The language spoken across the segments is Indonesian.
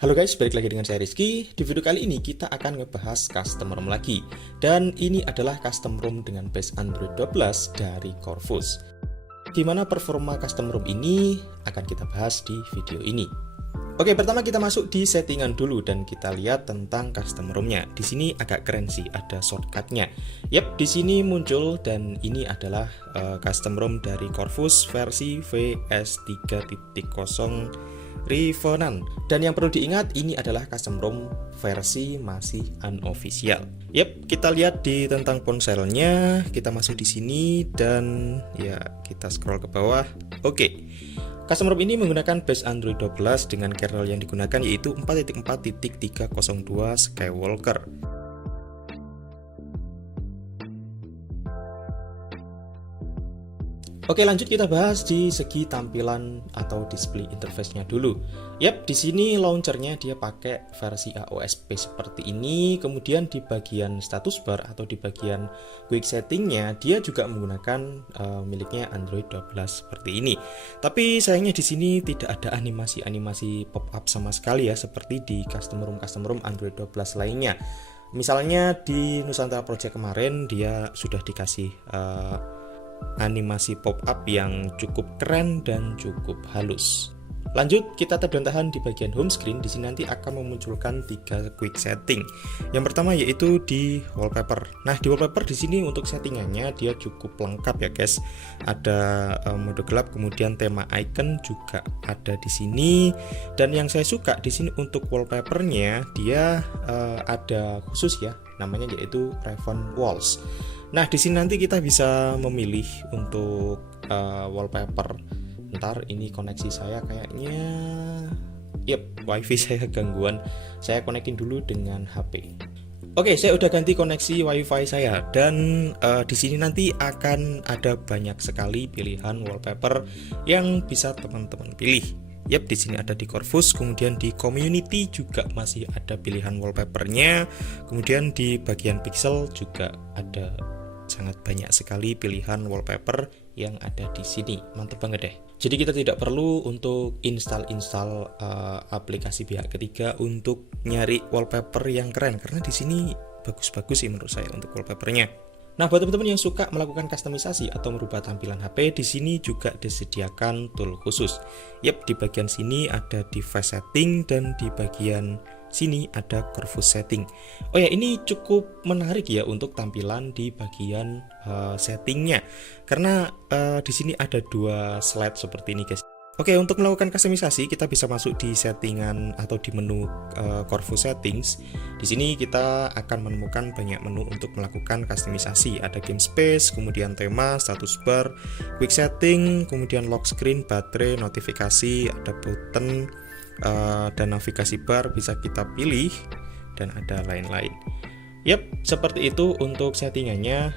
Halo guys, balik lagi dengan saya Rizky. Di video kali ini kita akan ngebahas custom ROM lagi. Dan ini adalah custom ROM dengan base Android 12 dari Corvus. Gimana performa custom ROM ini akan kita bahas di video ini. Oke, pertama kita masuk di settingan dulu dan kita lihat tentang custom ROM-nya. Di sini agak keren sih, ada shortcut-nya. Yap, di sini muncul dan ini adalah custom ROM dari Corvus versi VS3.0 Revenant. Dan yang perlu diingat, ini adalah custom ROM versi masih unofficial. Yap, kita lihat di tentang ponselnya, kita masuk di sini dan ya kita scroll ke bawah. Oke. Custom ROM ini menggunakan base Android 12 dengan kernel yang digunakan yaitu 4.4.302 Skywalker. Oke, lanjut kita bahas di segi tampilan atau display interface-nya dulu. Yap, di sini launchernya dia pakai versi AOSP seperti ini. Kemudian di bagian status bar atau di bagian quick setting-nya dia juga menggunakan miliknya Android 12 seperti ini. Tapi sayangnya di sini tidak ada animasi-animasi pop-up sama sekali ya, seperti di custom ROM Android 12 lainnya. Misalnya di Nusantara Project kemarin dia sudah dikasih animasi pop-up yang cukup keren dan cukup halus. Lanjut, kita tahan di bagian home screen. Di sini nanti akan memunculkan 3 quick setting. Yang pertama yaitu di wallpaper. Nah, di wallpaper di sini untuk settingannya dia cukup lengkap ya, guys. Ada mode gelap, kemudian tema icon juga ada di sini. Dan yang saya suka di sini untuk wallpapernya dia ada khusus ya, namanya yaitu Raven Walls. Nah, di sini nanti kita bisa memilih untuk wallpaper. Ntar ini koneksi saya kayaknya, yep, wifi saya gangguan. Saya konekin dulu dengan HP. Oke, saya udah ganti koneksi wifi saya dan di sini nanti akan ada banyak sekali pilihan wallpaper yang bisa teman-teman pilih. Yap, di sini ada di Corvus, kemudian di community juga masih ada pilihan wallpapernya. Kemudian di bagian pixel juga ada sangat banyak sekali pilihan wallpaper yang ada di sini. Mantap banget deh. Jadi kita tidak perlu untuk install aplikasi pihak ketiga untuk nyari wallpaper yang keren, karena di sini bagus-bagus sih menurut saya untuk wallpapernya. Nah, buat teman-teman yang suka melakukan kustomisasi atau merubah tampilan HP, di sini juga disediakan tool khusus. Yap, di bagian sini ada device setting dan di bagian sini ada Corvus setting. Oh ya, ini cukup menarik ya untuk tampilan di bagian settingnya, karena di sini ada 2 slide seperti ini, guys. Oke, untuk melakukan kustomisasi kita bisa masuk di settingan atau di menu Corvus settings. Di sini kita akan menemukan banyak menu untuk melakukan kustomisasi. Ada game space, kemudian tema, status bar, quick setting, kemudian lock screen, baterai, notifikasi, ada button dan navigasi bar bisa kita pilih, dan ada lain-lain. Yap, seperti itu untuk settingannya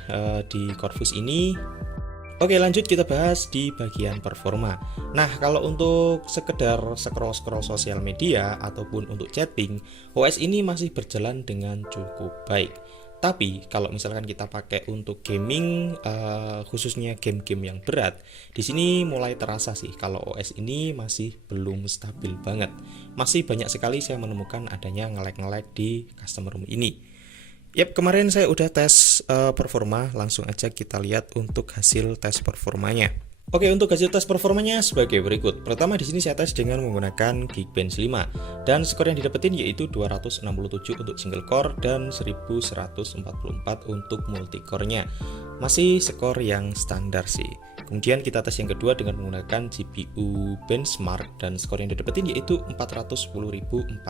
di Corvus ini. Oke, lanjut kita bahas di bagian performa. Nah, kalau untuk sekedar scroll-scroll sosial media ataupun untuk chatting, OS ini masih berjalan dengan cukup baik. Tapi kalau misalkan kita pakai untuk gaming, khususnya game-game yang berat, di sini mulai terasa sih kalau OS ini masih belum stabil banget. Masih banyak sekali saya menemukan adanya nge-lag di custom ROM ini. Yap, kemarin saya udah tes performa, langsung aja kita lihat untuk hasil tes performanya. Oke, untuk hasil tes performanya sebagai berikut. Pertama, di sini saya tes dengan menggunakan Geekbench 5 dan skor yang didapetin yaitu 267 untuk single core dan 1144 untuk multi core-nya. Masih skor yang standar sih. Kemudian kita tes yang kedua dengan menggunakan GPU benchmark dan skor yang didapetin yaitu 410.400.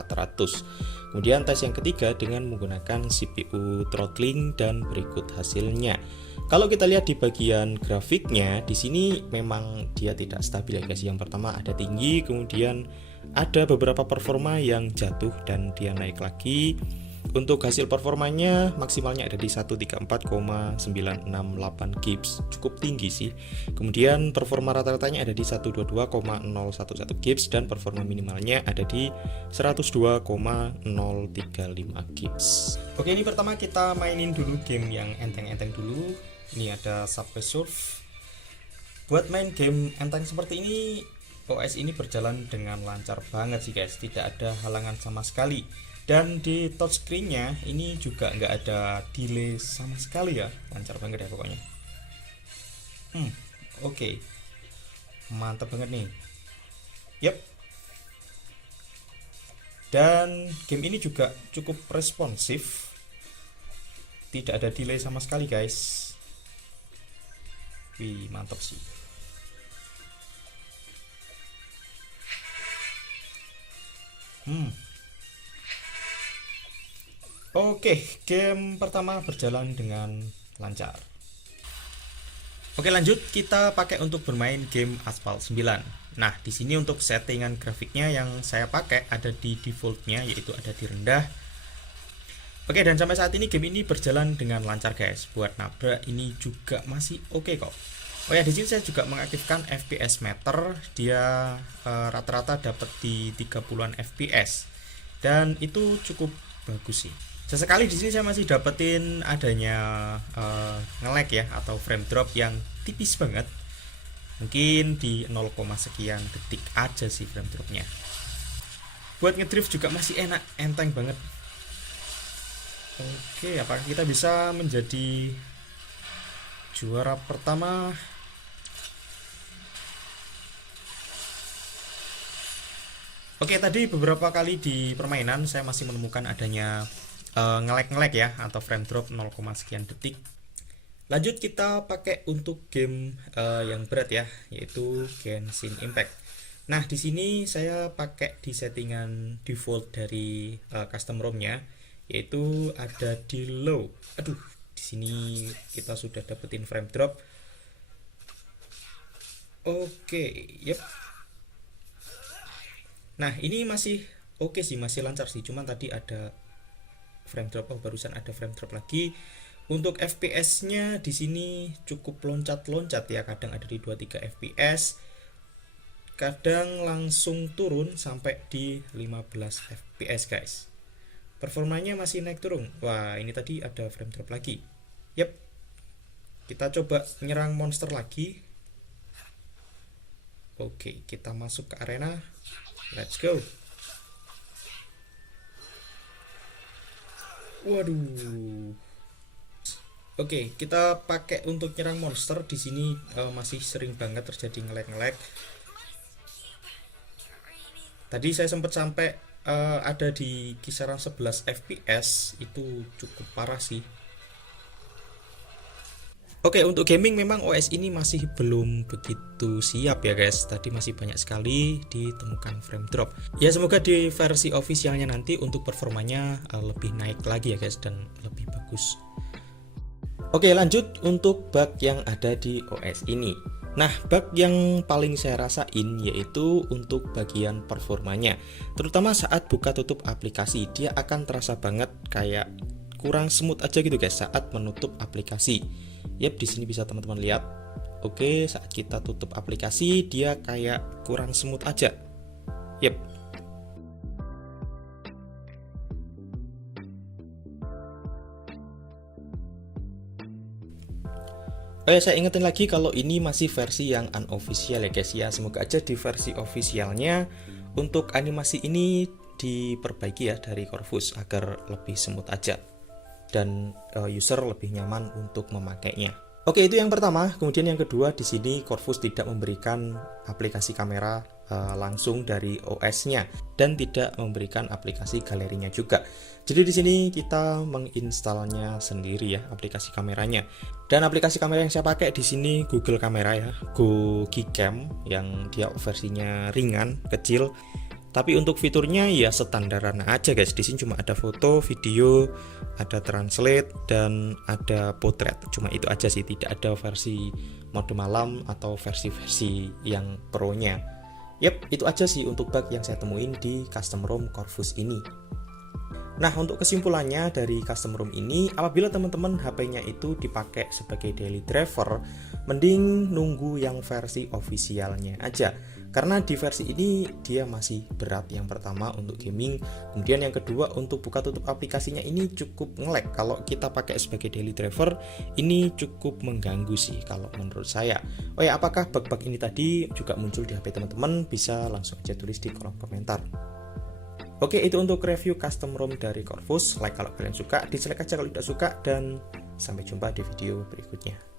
Kemudian tes yang ketiga dengan menggunakan CPU throttling dan berikut hasilnya. Kalau kita lihat di bagian grafiknya, di sini memang dia tidak stabil ya guys. Yang pertama ada tinggi, kemudian ada beberapa performa yang jatuh dan dia naik lagi. Untuk hasil performanya maksimalnya ada di 134,968 GHz, cukup tinggi sih. Kemudian performa rata-ratanya ada di 122,011 GHz dan performa minimalnya ada di 102,035 GHz. Oke, ini pertama kita mainin dulu game yang enteng-enteng dulu. Ini ada Subway Surf. Buat main game enteng seperti ini OS ini berjalan dengan lancar banget sih guys, tidak ada halangan sama sekali. Dan di touchscreen-nya ini juga nggak ada delay sama sekali ya, lancar banget ya pokoknya. Oke. Mantap banget nih. Yep. Dan game ini juga cukup responsif, tidak ada delay sama sekali guys. Wih, mantap sih. Oke, game pertama berjalan dengan lancar. Oke, lanjut kita pakai untuk bermain game Asphalt 9. Nah, di sini untuk settingan grafiknya yang saya pakai ada di defaultnya, yaitu ada di rendah. Oke, dan sampai saat ini game ini berjalan dengan lancar guys. Buat nabrak ini juga masih oke kok. Oh ya, di sini saya juga mengaktifkan FPS meter. Dia rata-rata dapat di 30-an FPS. Dan itu cukup bagus sih. Sesekali di sini saya masih dapetin adanya nge-lag ya, atau frame drop yang tipis banget. Mungkin di 0, sekian detik aja sih frame dropnya. Buat ngedrift juga masih enak, enteng banget. Oke, apakah kita bisa menjadi juara pertama? Oke, tadi beberapa kali di permainan saya masih menemukan adanya nge-lag ya, atau frame drop 0, sekian detik. Lanjut kita pakai untuk game yang berat ya, yaitu Genshin Impact. Nah, di sini saya pakai di settingan default dari custom ROM-nya, yaitu ada di low. Aduh, di sini kita sudah dapetin frame drop. Oke, yep. Nah, ini masih oke sih, masih lancar sih. Cuman tadi ada frame drop, barusan ada frame drop lagi. Untuk FPS-nya di sini cukup loncat-loncat ya, kadang ada di 23 FPS, kadang langsung turun sampai di 15 FPS guys. Performanya masih naik turun. Wah, ini tadi ada frame drop lagi. Yep. Kita coba nyerang monster lagi. Oke, kita masuk ke arena. Let's go. Waduh. Oke, kita pakai untuk nyerang monster. Di sini masih sering banget terjadi nge-lag. Tadi saya sempat sampai ada di kisaran 11 FPS, itu cukup parah sih. Oke, untuk gaming memang OS ini masih belum begitu siap ya guys. Tadi masih banyak sekali ditemukan frame drop. Ya, semoga di versi officialnya nanti untuk performanya lebih naik lagi ya guys, dan lebih bagus. Oke, lanjut untuk bug yang ada di OS ini. Nah, bug yang paling saya rasain yaitu untuk bagian performanya. Terutama saat buka tutup aplikasi, dia akan terasa banget kayak kurang smooth aja gitu guys saat menutup aplikasi. Yap, di sini bisa teman-teman lihat. Oke, saat kita tutup aplikasi dia kayak kurang smooth aja. Yap. Saya ingetin lagi kalau ini masih versi yang unofficial ya guys ya. Semoga aja di versi officialnya untuk animasi ini diperbaiki ya dari Corvus agar lebih smooth aja dan user lebih nyaman untuk memakainya. Oke, itu yang pertama. Kemudian yang kedua, di sini Corvus tidak memberikan aplikasi kamera langsung dari OS-nya dan tidak memberikan aplikasi galerinya juga. Jadi di sini kita menginstalnya sendiri ya aplikasi kameranya. Dan aplikasi kamera yang saya pakai di sini Google Kamera ya, GoGcam, yang dia versinya ringan, kecil. Tapi untuk fiturnya ya standaran aja guys. Di sini cuma ada foto, video, ada translate, dan ada potret. Cuma itu aja sih, tidak ada versi mode malam atau versi-versi yang pro-nya. Yap, itu aja sih untuk bug yang saya temuin di custom ROM Corvus ini. Nah, untuk kesimpulannya dari custom ROM ini, apabila teman-teman HP-nya itu dipakai sebagai daily driver, mending nunggu yang versi officialnya aja. karena di versi ini dia masih berat. Yang pertama untuk gaming, kemudian yang kedua untuk buka tutup aplikasinya ini cukup nge-lag. Kalau kita pakai sebagai daily driver ini cukup mengganggu sih kalau menurut saya. Oh ya, apakah bug-bug ini tadi juga muncul di HP teman-teman? Bisa langsung aja tulis di kolom komentar. Oke, itu untuk review custom ROM dari Corvus. Like kalau kalian suka, dislike aja kalau tidak suka, dan sampai jumpa di video berikutnya.